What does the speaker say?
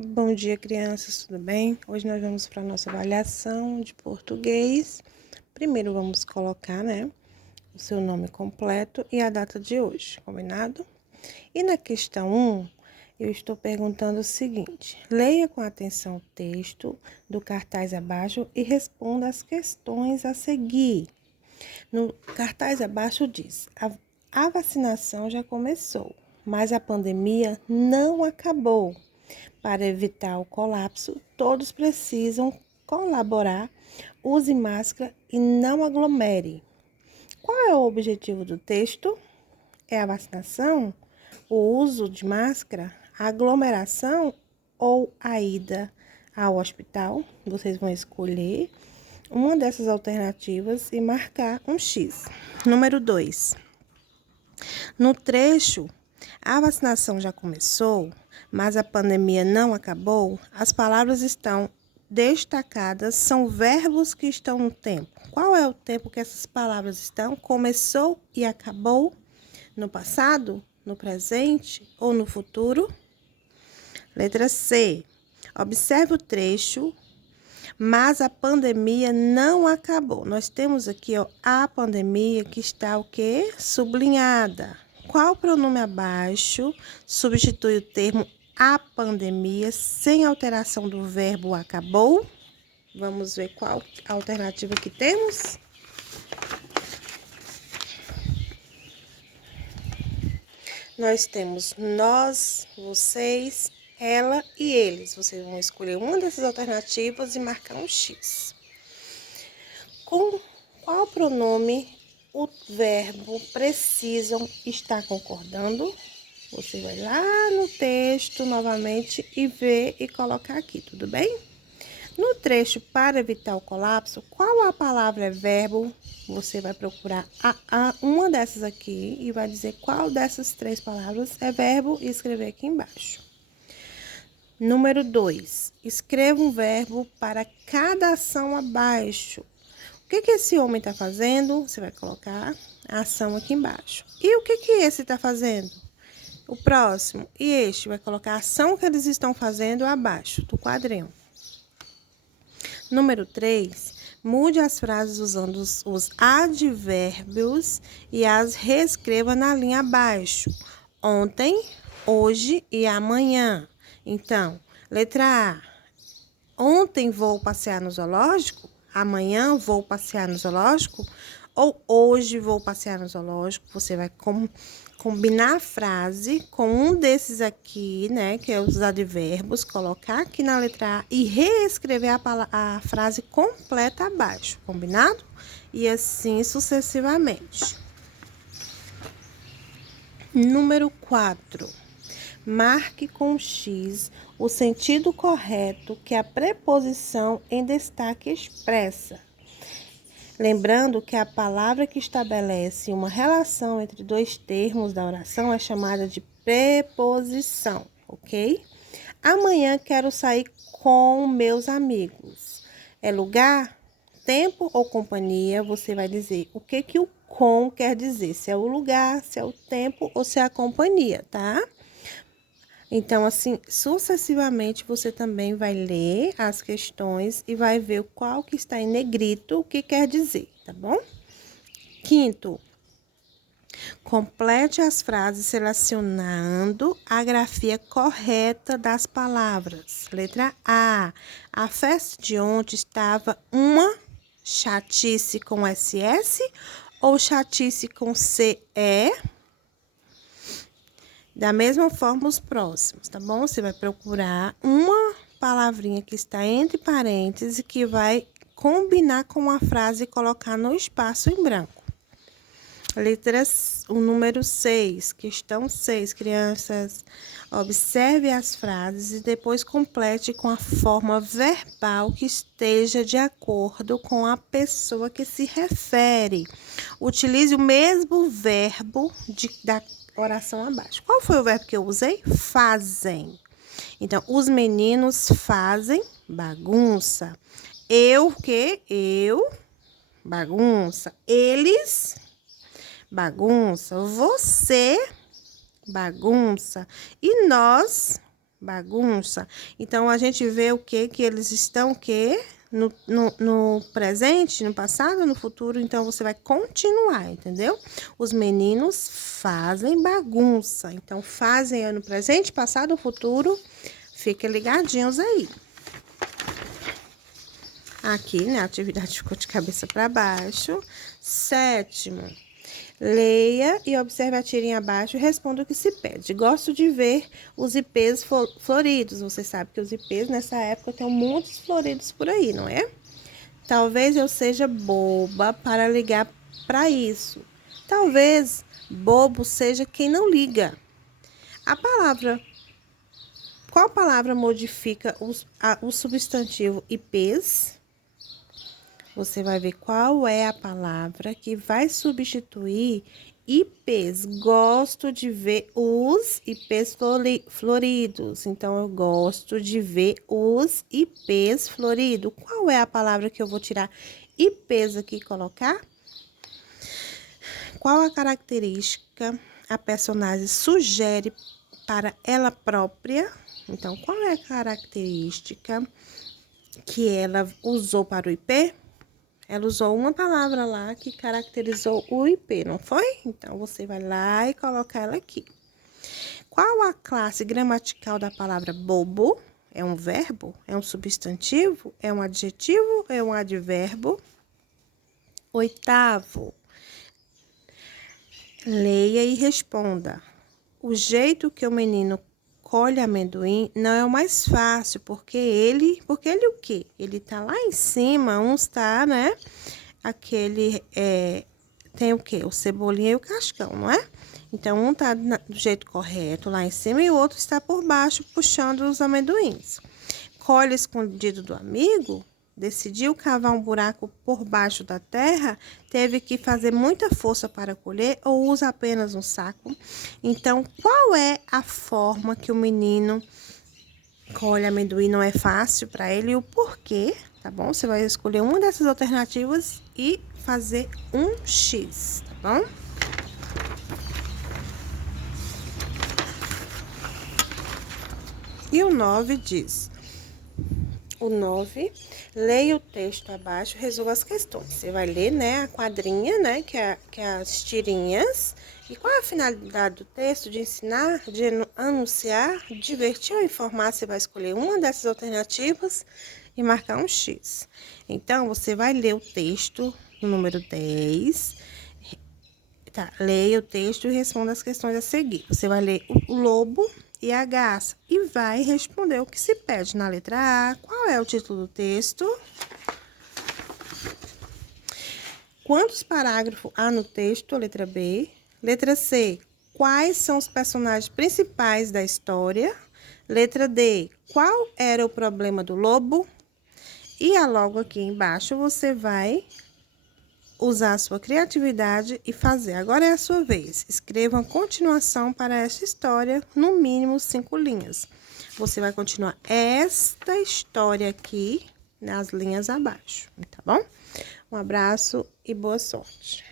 Bom dia, crianças, tudo bem? Hoje nós vamos para a nossa avaliação de português. Primeiro vamos colocar, o seu nome completo e a data de hoje, combinado? E na questão 1, eu estou perguntando o seguinte: leia com atenção o texto do cartaz abaixo e responda as questões a seguir. No cartaz abaixo diz: a vacinação já começou, mas a pandemia não acabou. Para evitar o colapso, todos precisam colaborar, use máscara e não aglomere. Qual é o objetivo do texto? É a vacinação, o uso de máscara, a aglomeração ou a ida ao hospital? Vocês vão escolher uma dessas alternativas e marcar um X. Número 2. No trecho, a vacinação já começou, mas a pandemia não acabou. As palavras estão destacadas, são verbos que estão no tempo. Qual é o tempo que essas palavras estão? Começou e acabou? No passado, no presente ou no futuro? Letra C. Observe o trecho, mas a pandemia não acabou. Nós temos aqui, a pandemia que está o quê? Sublinhada. Qual pronome abaixo substitui o termo a pandemia sem alteração do verbo acabou? Vamos ver qual alternativa que temos. Nós temos nós, vocês, ela e eles. Vocês vão escolher uma dessas alternativas e marcar um X. Com qual pronome o verbo precisam está concordando? Você vai lá no texto novamente e ver e colocar aqui, tudo bem? No trecho para evitar o colapso, qual a palavra é verbo? Você vai procurar uma dessas aqui e vai dizer qual dessas três palavras é verbo e escrever aqui embaixo. Número 2. Escreva um verbo para cada ação abaixo. O que esse homem está fazendo? Você vai colocar a ação aqui embaixo. E o que esse está fazendo? O próximo. E este vai colocar a ação que eles estão fazendo abaixo do quadrinho. Número 3. Mude as frases usando os advérbios e as reescreva na linha abaixo. Ontem, hoje e amanhã. Então, letra A. Ontem vou passear no zoológico? Amanhã vou passear no zoológico? Ou hoje vou passear no zoológico? Você vai combinar a frase com um desses aqui, que é os advérbios, colocar aqui na letra A e reescrever a frase completa abaixo, combinado? E assim sucessivamente. Número 4. Marque com X o sentido correto que a preposição em destaque expressa. Lembrando que a palavra que estabelece uma relação entre dois termos da oração é chamada de preposição, ok? Amanhã quero sair com meus amigos. É lugar, tempo ou companhia? Você vai dizer o que o com quer dizer. Se é o lugar, se é o tempo ou se é a companhia, tá? Então, assim, sucessivamente, você também vai ler as questões e vai ver qual que está em negrito, o que quer dizer, tá bom? 5º, complete as frases selecionando a grafia correta das palavras. Letra A festa de ontem estava uma chatice com SS ou chatice com CE? Da mesma forma, os próximos, tá bom? Você vai procurar uma palavrinha que está entre parênteses que vai combinar com a frase e colocar no espaço em branco. O número 6, questão 6, crianças. Observe as frases e depois complete com a forma verbal que esteja de acordo com a pessoa que se refere. Utilize o mesmo verbo da oração abaixo. Qual foi o verbo que eu usei? Fazem. Então, os meninos fazem bagunça. Eu, bagunça. Eles, bagunça. Você, bagunça. E nós, bagunça. Então, a gente vê o quê? Que eles estão o quê? No presente, no passado, no futuro. Então, você vai continuar, entendeu? Os meninos fazem bagunça. Então, fazem no presente, passado, futuro. Fiquem ligadinhos aí. Aqui, né, a atividade ficou de cabeça para baixo. 7º. Leia e observe a tirinha abaixo e responda o que se pede. Gosto de ver os ipês floridos. Você sabe que os ipês nessa época tem muitos floridos por aí, não é? Talvez eu seja boba para ligar para isso. Talvez bobo seja quem não liga. Qual palavra modifica o substantivo ipês? Você vai ver qual é a palavra que vai substituir ipês. Gosto de ver os ipês floridos. Então, eu gosto de ver os ipês floridos. Qual é a palavra que eu vou tirar ipês aqui e colocar? Qual a característica a personagem sugere para ela própria? Então, qual é a característica que ela usou para o ipê? Ela usou uma palavra lá que caracterizou o ipê, não foi? Então, você vai lá e coloca ela aqui. Qual a classe gramatical da palavra bobo? É um verbo? É um substantivo? É um adjetivo? É um advérbio? 8º. Leia e responda. O jeito que o menino colhe amendoim não é o mais fácil, porque ele o quê? Ele tá lá em cima, uns tá, né? Aquele, tem o quê? O cebolinha e o cascão, não é? Então, um tá do jeito correto lá em cima e o outro está por baixo, puxando os amendoins. Colhe escondido do amigo, decidiu cavar um buraco por baixo da terra, teve que fazer muita força para colher ou usa apenas um saco. Então, qual é a forma que o menino colhe amendoim? Não é fácil para ele e o porquê, tá bom? Você vai escolher uma dessas alternativas e fazer um X, tá bom? E o 9 diz... O 9, leia o texto abaixo, resolva as questões. Você vai ler, né, a quadrinha, né, que é as tirinhas. E qual é a finalidade do texto? De ensinar, de anunciar, divertir ou informar. Você vai escolher uma dessas alternativas e marcar um X. Então, você vai ler o texto no número 10. Tá, leia o texto e responda as questões a seguir. Você vai ler o lobo e a garça e vai responder o que se pede na letra A. Qual é o título do texto? Quantos parágrafos há no texto? Letra B. Letra C. Quais são os personagens principais da história? Letra D. Qual era o problema do lobo? E logo aqui embaixo você vai usar a sua criatividade e fazer. Agora é a sua vez. Escreva uma continuação para esta história, no mínimo 5 linhas. Você vai continuar esta história aqui nas linhas abaixo, tá bom? Um abraço e boa sorte.